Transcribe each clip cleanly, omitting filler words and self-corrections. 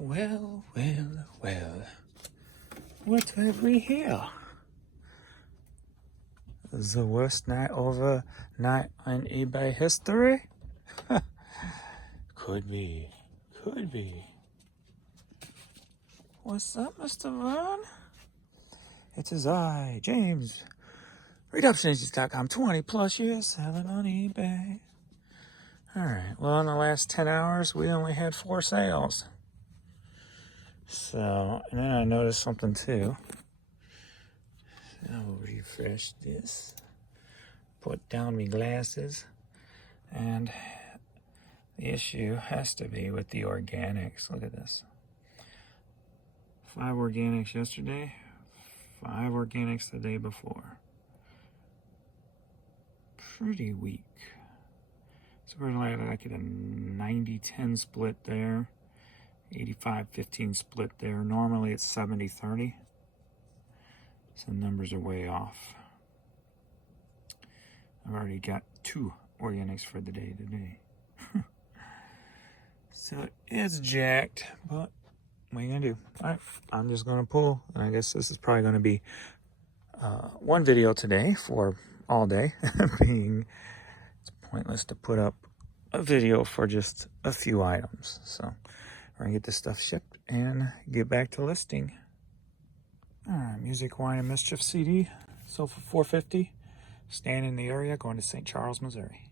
Well, well, well. What have we here? The worst night overnight in eBay history? Could be. Could be. What's up, Mr. Vaughn? It is I, James. RedemptionAgency.com, 20 plus years selling on eBay. Alright, well, in the last 10 hours, we only had 4 sales. So, and then I noticed something too. I'll refresh this. Put down my glasses. And the issue has to be with the organics. Look at this. 5 organics yesterday. 5 organics the day before. Pretty weak. So we're like at a 90-10 split there. 85-15 split there. Normally it's 70-30. So the numbers are way off. I've already got 2 organics for the day today. So it's jacked, but what are you gonna do? All right, I'm just gonna pull, and I guess this is probably gonna be one video today for all day, being it's pointless to put up a video for just a few items. So we're gonna get this stuff shipped and get back to listing. All right, Music, Wine, and Mischief CD sold for $4.50. Staying in the area, going to St. Charles, Missouri.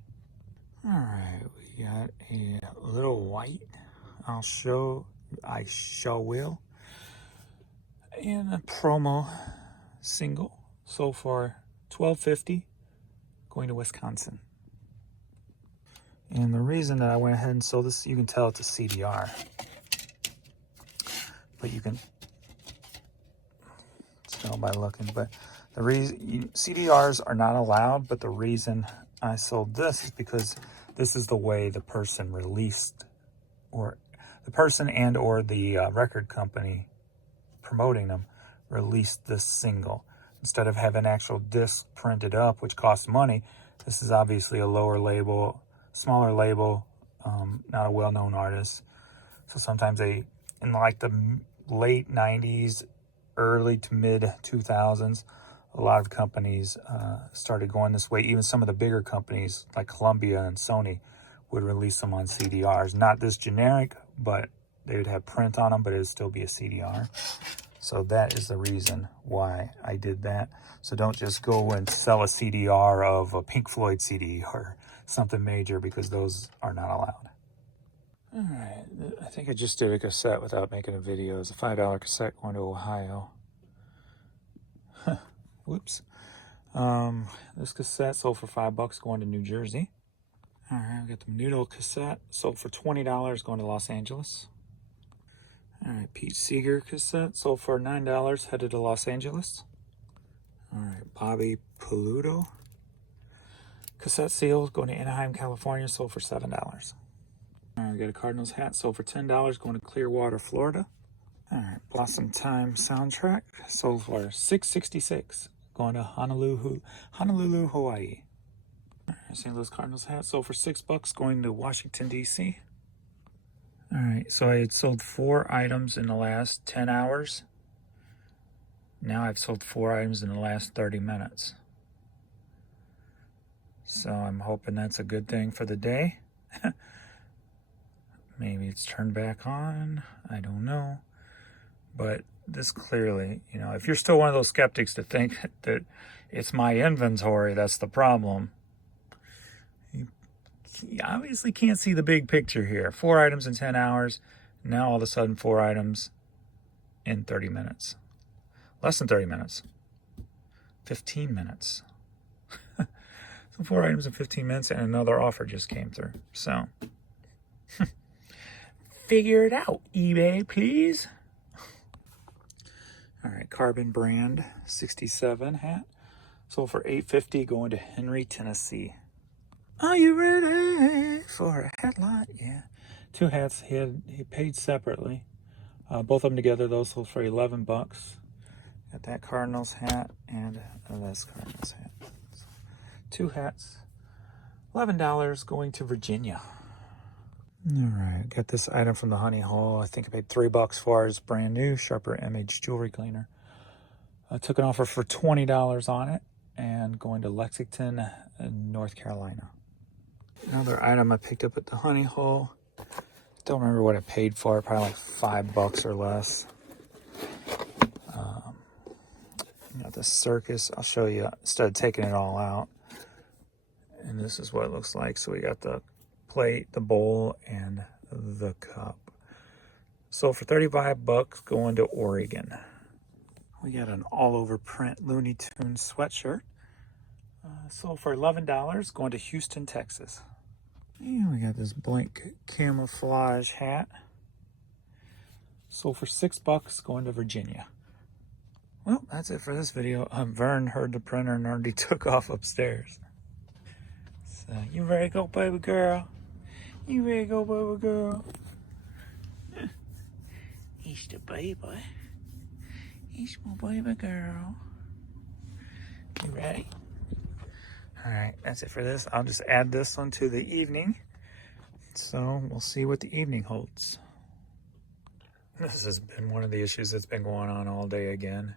All right, we got a little white. I sure will. And a promo single sold for $12.50, going to Wisconsin. And the reason that I went ahead and sold this, you can tell it's a CDR, but you can tell by looking. But the reason CDRs are not allowed, but the reason I sold this is because this is the way the person released, or the person and or the record company promoting them released this single. Instead of having actual disc printed up, which costs money, this is obviously a lower label, smaller label, not a well-known artist. So sometimes in like the late 90s, early to mid 2000s, a lot of companies started going this way. Even some of the bigger companies like Columbia and Sony would release them on CDRs. Not this generic, but they would have print on them, but it would still be a CDR. So that is the reason why I did that. So don't just go and sell a CDR of a Pink Floyd CD or something major, because those are not allowed. All right, I think I just did a cassette without making a video. It's a $5 cassette going to Ohio. Whoops. This cassette sold for $5 going to New Jersey. All right, we got the Noodle cassette sold for $20 going to Los Angeles. All right, Pete Seeger cassette sold for $9 headed to Los Angeles. All right, Bobby Peludo cassette seal going to Anaheim, California, sold for $7. All right, we got a Cardinals hat sold for $10 going to Clearwater, Florida. All right, Blossom Time soundtrack sold for $6.66 going to Honolulu, Hawaii. All right, St. Louis Cardinals hat sold for $6 going to Washington, D.C. All right, so I had sold 4 items in the last 10 hours. Now I've sold 4 items in the last 30 minutes. So I'm hoping that's a good thing for the day. Maybe it's turned back on. I don't know. But this clearly, you know, if you're still one of those skeptics that think that it's my inventory that's the problem, you obviously can't see the big picture here. 4 items in 10 hours. Now all of a sudden 4 items in 30 minutes. Less than 30 minutes. 15 minutes. So 4 items in 15 minutes and another offer just came through. So figure it out, eBay, please. All right, Carbon Brand 67 hat sold for $8.50 going to Henry, Tennessee. Are you ready for a hat lot? Yeah. 2 hats he paid separately. Both of them together, those sold for $11. Got that Cardinals hat and this Cardinals hat. So 2 hats, $11 going to Virginia. All right, got this item from the Honey Hole. I think I paid $3 for it. It's brand new, Sharper Image jewelry cleaner. I took an offer for $20 on it and going to Lexington, North Carolina. Another item I picked up at the Honey Hole. Don't remember what I paid for it, probably like $5 or less. Got the circus. I'll show you instead of taking it all out. And this is what it looks like. So we got the plate, the bowl, and the cup. Sold for $35 going to Oregon. We got an all-over print Looney Tunes sweatshirt. Sold for $11 going to Houston, Texas. And we got this blank camouflage hat. Sold for $6 going to Virginia. Well, that's it for this video. Vern heard the printer and already took off upstairs. So, you ready to go, baby girl? You ready to go, baby girl? He's the baby. He's my baby girl. You ready? Alright, that's it for this. I'll just add this one to the evening. So, we'll see what the evening holds. This has been one of the issues that's been going on all day again.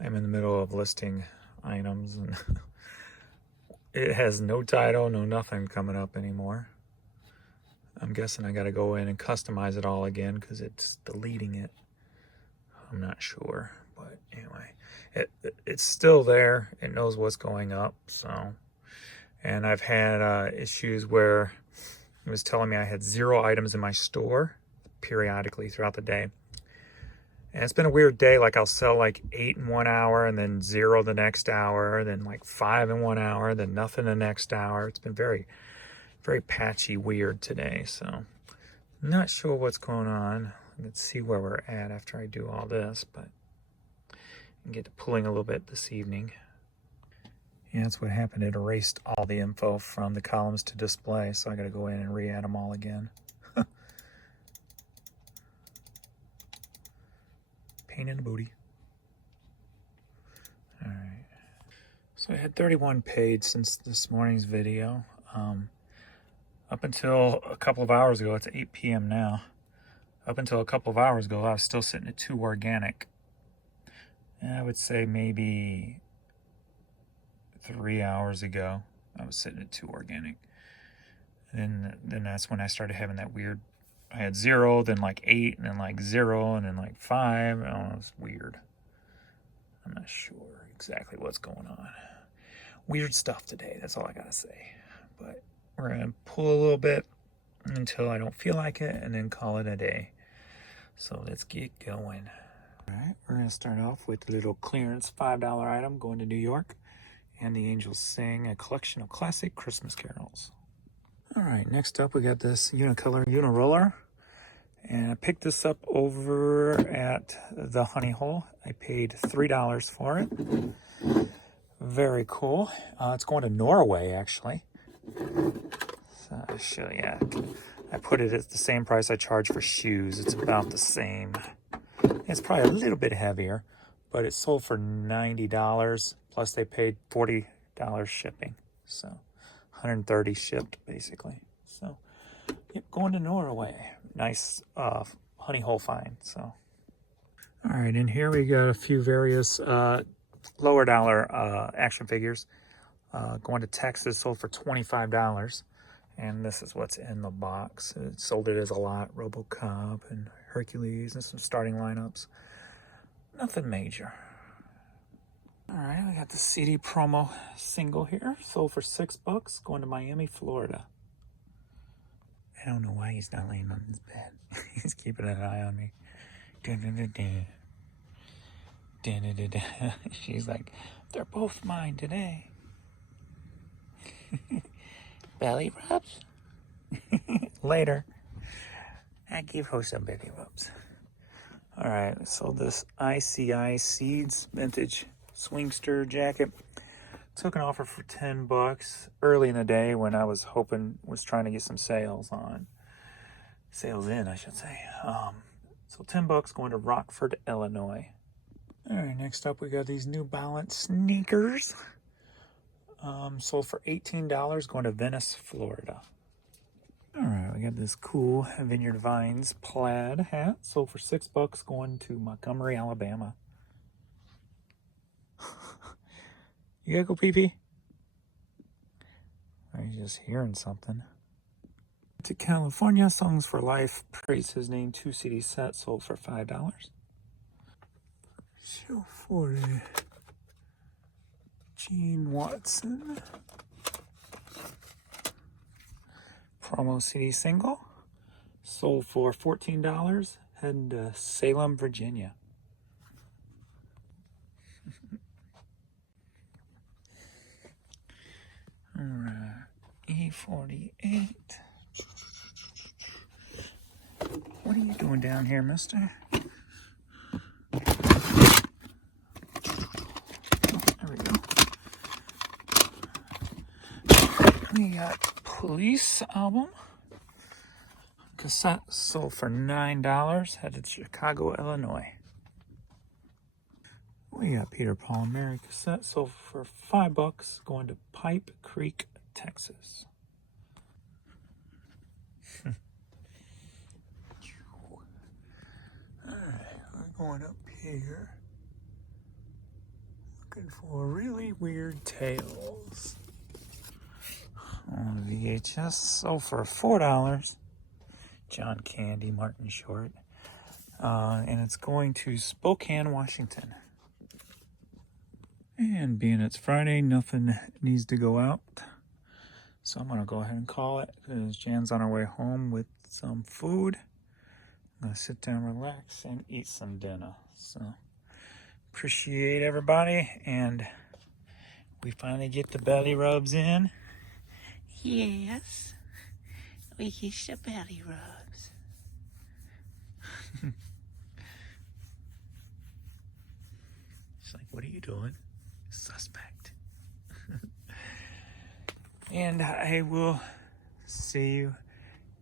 I'm in the middle of listing items and it has no title, no nothing coming up anymore. I'm guessing I got to go in and customize it all again because it's deleting it. I'm not sure, but anyway, it's still there. It knows what's going up. So, and I've had issues where it was telling me I had 0 items in my store periodically throughout the day. And it's been a weird day. Like I'll sell like 8 in 1 hour and then 0 the next hour, then like 5 in 1 hour, then nothing the next hour. It's been very, very patchy weird today. So not sure what's going on. Let's see where we're at after I do all this, but I can get to pulling a little bit this evening. Yeah, that's what happened. It erased all the info from the columns to display. So I got to go in and re-add them all again. Pain in the booty. All right. So I had 31 paid since this morning's video. Up until a couple of hours ago, it's 8 p.m. now. Up until a couple of hours ago, I was still sitting at 2 organic. And I would say maybe 3 hours ago, I was sitting at 2 organic. And then that's when I started having that weird. I had 0, then like 8, and then like 0, and then like 5. I don't know, it's weird. I'm not sure exactly what's going on. Weird stuff today, that's all I gotta say. But we're gonna pull a little bit until I don't feel like it, and then call it a day. So let's get going. All right, we're gonna start off with the little clearance $5 item going to New York. And the Angels Sing, a collection of classic Christmas carols. All right, next up we got this Unicolor Uniroller. And I picked this up over at the Honey Hole. I paid $3 for it. Very cool. It's going to Norway, actually. So I'll show you. I put it at the same price I charge for shoes. It's about the same. It's probably a little bit heavier, but it sold for $90. Plus they paid $40 shipping. So 130 shipped, basically. So, yep, going to Norway. Nice Honey Hole find. So, all right, in here we got a few various lower dollar action figures. Going to Texas, sold for $25. And this is what's in the box. It sold it as a lot. RoboCop and Hercules and some starting lineups. Nothing major. All right, we got the CD promo single here. Sold for $6, going to Miami, Florida. I don't know why he's not laying on his bed. He's keeping an eye on me. She's like, they're both mine today. Belly rubs? Later. I give her some belly rubs. All right, I sold this ICI Seeds vintage Swingster jacket. Took an offer for $10 early in the day when I was trying to get some sales in, I should say. So $10 going to Rockford, Illinois. All right, next up we got these New Balance sneakers. Sold for $18 going to Venice, Florida. All right, we got this cool Vineyard Vines plaid hat. Sold for $6 going to Montgomery, Alabama. You gotta go pee-pee? Or are you just hearing something? To California, Songs for Life, Praise His Name, 2 CD set, sold for $5. Show 40. Gene Watson. Promo CD single, sold for $14, heading to Salem, Virginia. All right, E48. What are you doing down here, mister? There we go. We got Police album. Cassette sold for $9, headed to Chicago, Illinois. We got Peter, Paul, and Mary cassette sold for $5, going to Pipe Creek, Texas. Alright, we're going up here. Looking for really weird tales. On VHS, sold for $4. John Candy, Martin Short. And it's going to Spokane, Washington. And being it's Friday, nothing needs to go out. So I'm going to go ahead and call it because Jan's on her way home with some food. I'm going to sit down, relax, and eat some dinner. So appreciate everybody. And we finally get the belly rubs in. Yes, we get the belly rubs. It's like, what are you doing? Suspect. And I will see you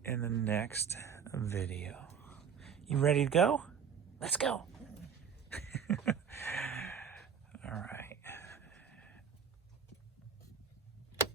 in the next video. You ready to go? Let's go.